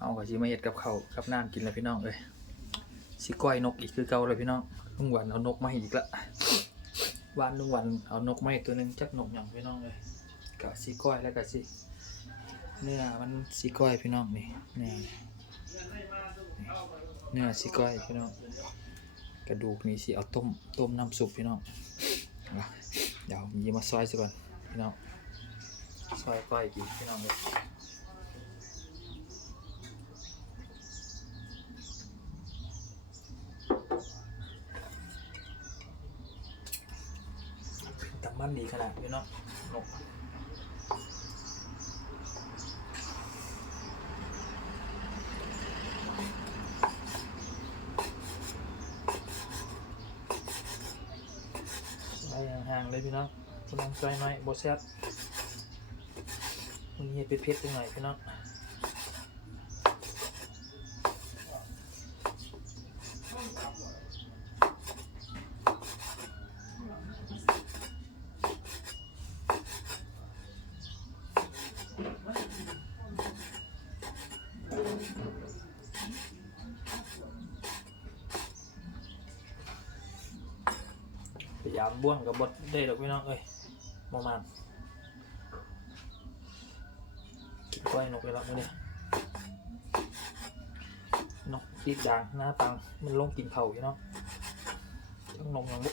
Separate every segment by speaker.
Speaker 1: เอาก็สิมาเฮ็ดกับเขากับน้ำกินแล้วพี่น้องเอ้ยสิก้อยนกอีกคือเก่าเลยพี่น้องลุงหวันเอานกมาอีกละวานลุงหวันเอานกมาตัวหนึงจักนกหยังพี่น้องเอ้ยก็สิก้อยแล้วก็สิเนื้อมันสิก้อยพี่น้องนี่เนื้อนี่เนื้อสิก้อยพี่น้องกระดูกนี่สิเอาต้มต้มน้ำซุปพี่น้องเดี๋ยวมหยิบมาซอยซะก่อนพี่น้องซอยก้อยกินพี่น้องเลย ตำ มันดีขนาดนี้เนาะนกใส่ห่างๆเลยพี่น้องพี่น้องใส่หน่อยบดแซ่บมันเห็ดเผ็ดๆจังหน่อยพี่น้อง พยายามบ้วนกับบดได้ดอกพี่น้องเอ้ยประมาณกินกล้วยนกไปแล้วมื้อเนี่ยนกติดด่างหน้าตังมันลงกินเข่าพี่น้องทั้งนกยังบุ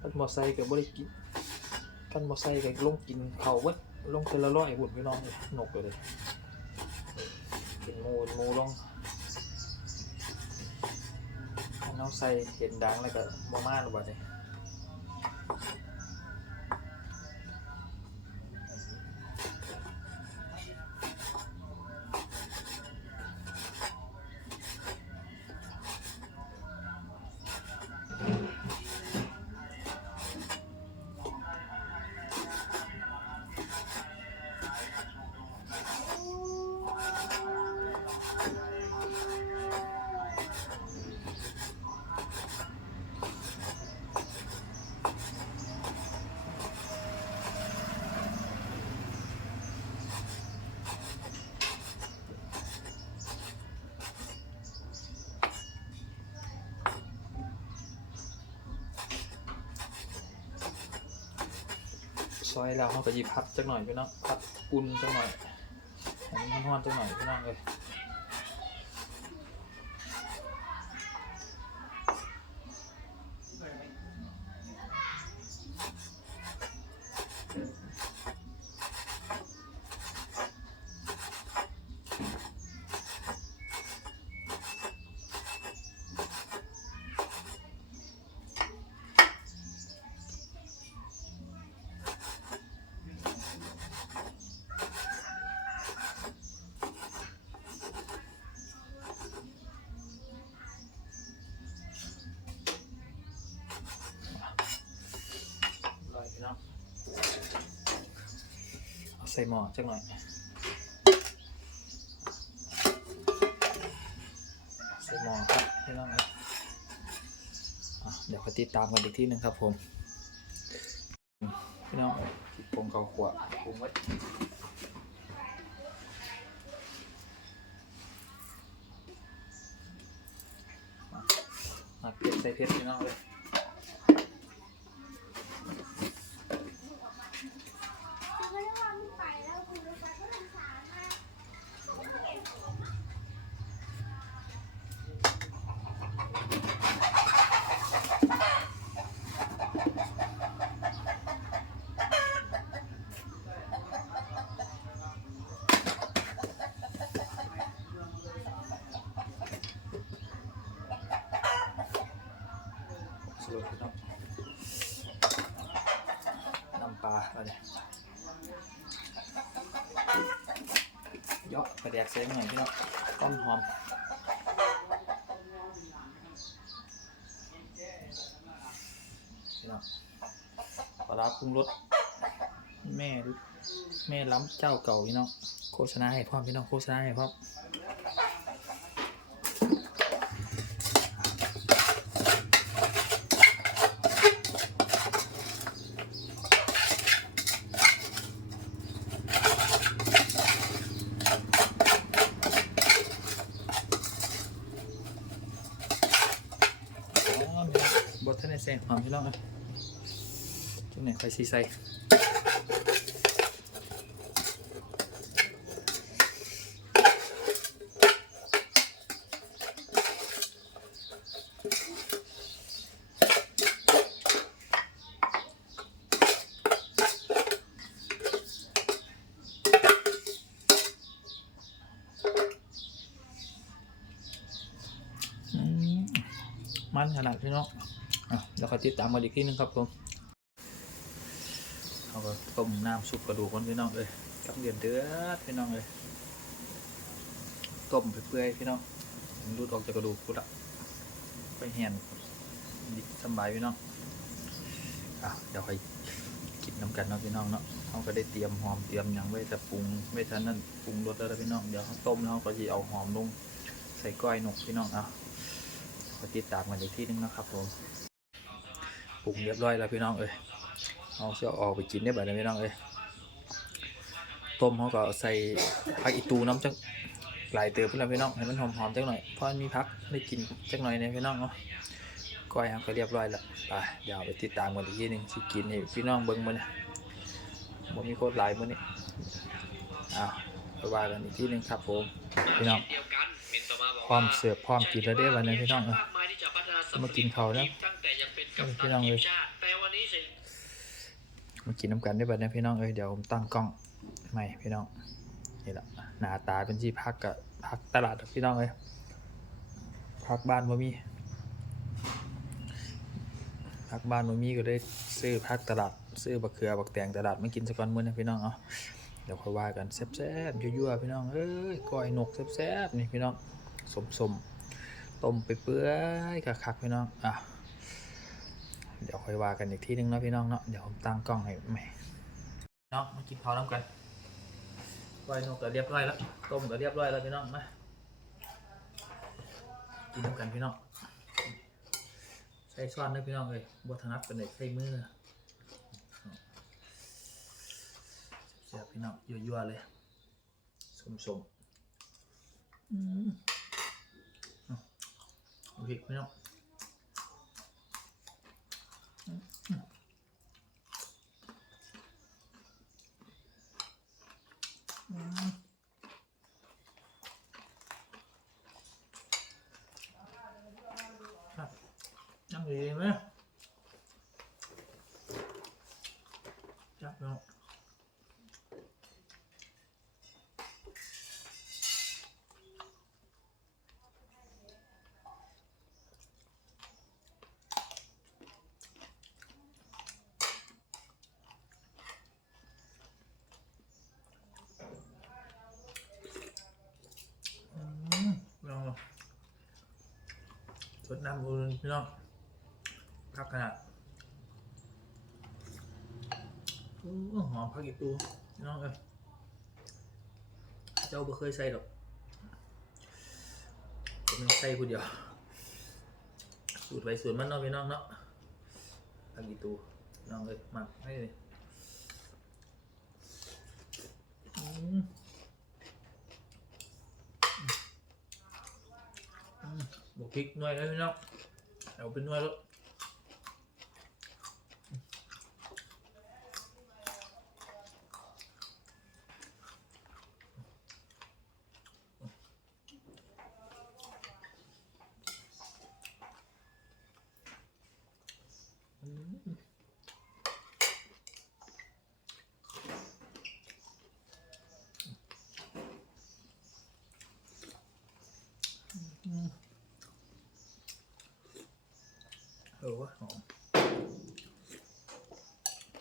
Speaker 1: กันมอไซค์กับบริกินกันมอไซค์กับลงกินเข่าเว้ยลงเทละร้อยบุญพี่น้องเลยนกเลยเป็นมูนมูลง น้องใส่เห็นดังแล้วก็มามาหรือเปล่าเนี่ย ซอยแล้วเขาก็หยิบพัดจักหน่อยพี่น้องพัดอุ่นจักหน่อยห้มันร้อนๆจักหน่อยพี่น้องเลย ใส่หม้อจักหน่อยใส่หม้อครับพี่น้องเลยอะเดี๋ยวขอติดตามกันอีกที่หนึ่งครับผมพี่น้องปรุงข้าวขวปรุงไว้มามาเผ็ดใส่เผ็ดพี่น้องเลย สรุปพี่น้องน้ำปลาอะไรเยอะกระเดียกเส้นหน่อยพี่น้องต้นหอมพี่น้องปลาร้าปรุงรสแม่แม่ล้ำเจ้าเก่าพี่น้องโฆษณาให้พร้อพี่น้องโฆษณาให้พร้อม อม พี่น้องจังไหนคอยซีใส่อืมมันขนาดพี่น้อง อะเดี๋ยวขอติดตามกันอีกทีนึงครับผมเอาก็ต้มน้ำซุปกระดูกคนพี่น้องเลยกับเดือดเดือดพี่น้องเลยต้มเปื่อยๆพี่น้องรูดออกจากกระดูกกูละไปแหนสบายพี่น้องอะเดี๋ยวคอยกินน้ำกันเนาะพี่น้องเนาะเขาก็ได้เตรียมหอมเตรียมอย่างไว้แต่ปรุงไม่ทันนั่นปรุงรสแล้วพี่น้องเดี๋ยวเขาต้มแล้วเขาก็จะเอาหอมลงใส่ก้อยนกพี่น้องเอามาติดตามกันอีกที่นึงนะครับผม ปรุงเรียบร้อยแล้วพี่น้องเอ้ยเอาเสื้อออกไปกินได้แบบนี้พี่น้องเอ้ยต้มเขาก็ใส่ผักอีตูน้ำจังหลายเติมเพื่อนพี่น้องให้มันหอมๆจังหน่อยเพราะมันมีพักได้กินจังหน่อยเนี่ยพี่น้องเนาะก้อยเขาก็เรียบร้อยแล้วไปเดี๋ยวเอาไปติดตามกันอีกทีนึงสิกินให้พี่น้องเบิ้งมันยบ่มีโคตรหลายมื้อนี้เอาวไปว่ากันอีกทีนึงครับผมพี่น้อง
Speaker 2: เดียวกันเมนต่อมาบอก
Speaker 1: พร้อม
Speaker 2: ว่า
Speaker 1: เสิร์ฟพร้อมกินแล้วเด้วันนี้พี่น้องเอ้ย
Speaker 2: มากมายที่จะพัฒนาส
Speaker 1: มากินเขานะ
Speaker 2: กัป
Speaker 1: พี่น้องเอ้
Speaker 2: ม
Speaker 1: ย
Speaker 2: แต่วันนี้สิ
Speaker 1: มากินน้ำกันได้บัดนะพี่น้องเอ้ยเดี๋ยวผมตั้งกล้องใหม่พี่น้องนี่แหละหน้าตาเป็นที่พักกับพักตลาดพี่น้องเอ้ยพักบ้านบ่มีพักบ้านบ่มีก็ได้ซื้อพักตลาด ซื้อบักเขือบักแตงตลาดมากินสักวันมื้อนะพี่น้องเอาเดี๋ยวค่อยว่ากันแซ่บๆยั่วๆพี่น้องเอ้ยก้อยนกแซ่บๆนี่พี่น้องสมๆต้มไปเปื่อยๆคักๆพี่น้องอะ ค่อยว่ากันอีกที่นึงเนาะพี่น้องเนาะเดี๋ยวผมตั้งกล้องให้ใหม่เนาะมากินข้าวน้ำกันไว้นกก็เรียบร้อยแล้วต้มก็เรียบร้อยแล้วพี่น้องมากินน้ำกันพี่น้องใส่ช้อนนะพี่น้องเลยบถนัดเป็นเด็กใส่มือเสียพี่น้องยั่วๆเลยสมๆอืมโอเคพี่น้อง นั่งดีไหมจับเนาะอืมลองส ดน้ำอุ่นพี่น้องพักขนาดอหอมพักอีกตัวน้องเอ้ยเจ้าบ่เคยใส่หรอกผมมันใส่ผู้เดียว สูตรไปสูตรมันเนาะพี่น้องเนาะพักอีกตัวน้องเอ้ยมากให้เลยอืมอืม บวกพริกหน่อยเลยพี่น้องเอาเป็นหน่วยแล้ว เออวะหอม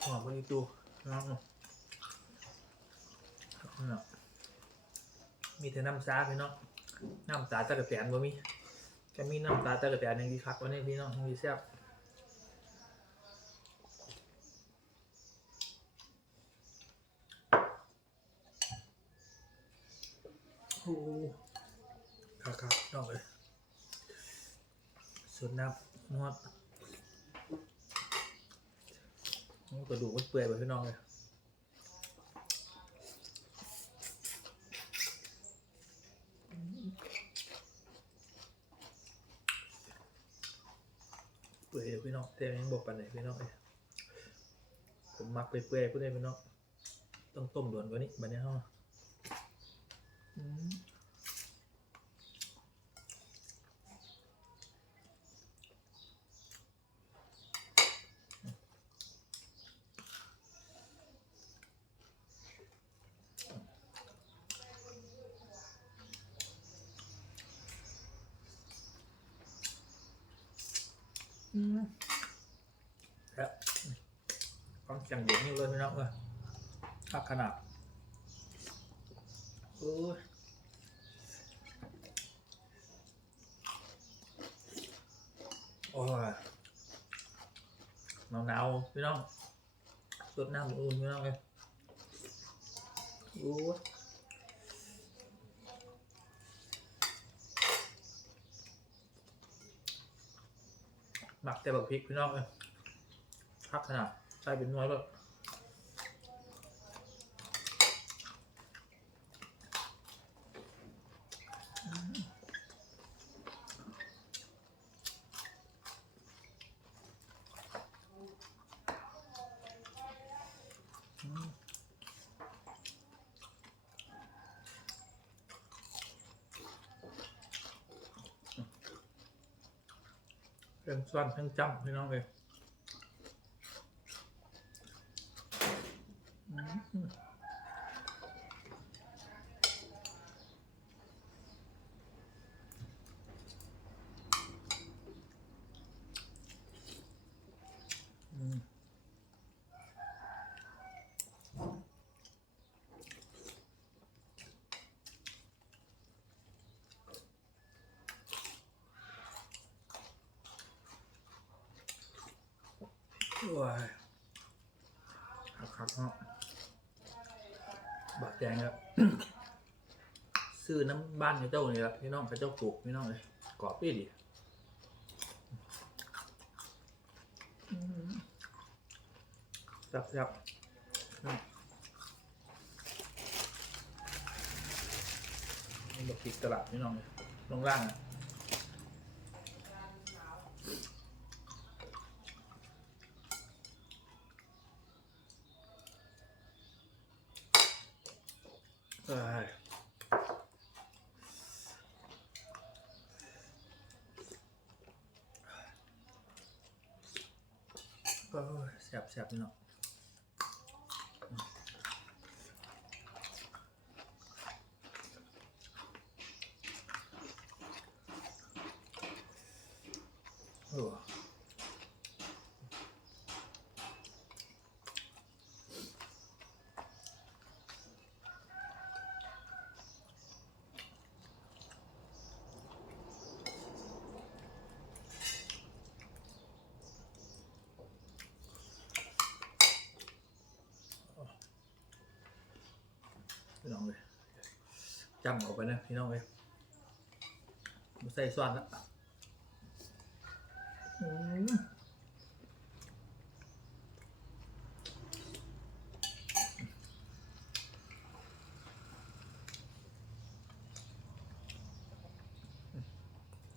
Speaker 1: หอมไปอีกตัวน้องนั่นน่ะมีแต่น้ำซาพี่น้องน้ำตาตะกะแตนบ่มีก็มีน้ำตาตะกะแตนอย่างที่คักวันนี้พี่น้องอย่างที่แซ่บโอ้คักคักน้องเลยสุดน้ำนวดโอ้ กระดูกมันเปื่อยไปพี่น้องเลยเปื่อยพี่น้องแต่ยังบอกปันไหนพี่น้องเลยผมมักไปเปื่อยๆผู้ใดพี่น้องต้องต้มด่วนกว่านี้บัดนี้อง แล้วฟังเสียงเด็กนี่เลยพี่น้องเอ้ยคักขนาดโอ้ยโอ้ยหนาวๆพี่น้องสดน้ำอุ่นพี่น้องเลยโอ้ย หมักแต่บักพริกพี่น้องเลยพักขนาดใส่เป็นน้อยเลย เรื่องซ่อนเรื่องจำพี่น้องเลย โอ้ยครับครับเนาะบาดแดงครับ ซื้อน้ำบ้านเขาเจ้านี่ละพี่น้องเขาเจ้าปลูกพี่น้องเลยกรอบปีดิอืมครับครับนี่บอกพริกตลาดพี่น้องเลยลงล่างอะเอ้ยโอ้ยแซ่บแซ่บพี่น้องโอ้พี่ น้องเลยจำออกไปนะพี่น้องเลยมาใส่ซอสละ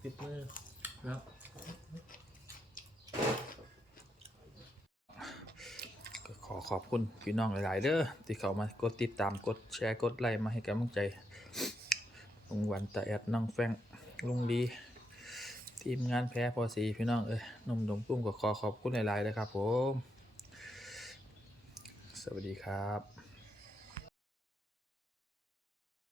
Speaker 1: ติดมือแล้วก็ ขอบคุณพี่น้องหลาย ๆเด้อที่เขามากดติดตามกดแชร์กดไลค์มาให้กำลังใจลุงวันตาแอดน้องแฟงลุงดีทีมงานแพ้พอสีพี่น้องเอ้ยนมดงปุ้มก็ขอขอบคุณหลายๆเลยครับผม สวัสดีครับ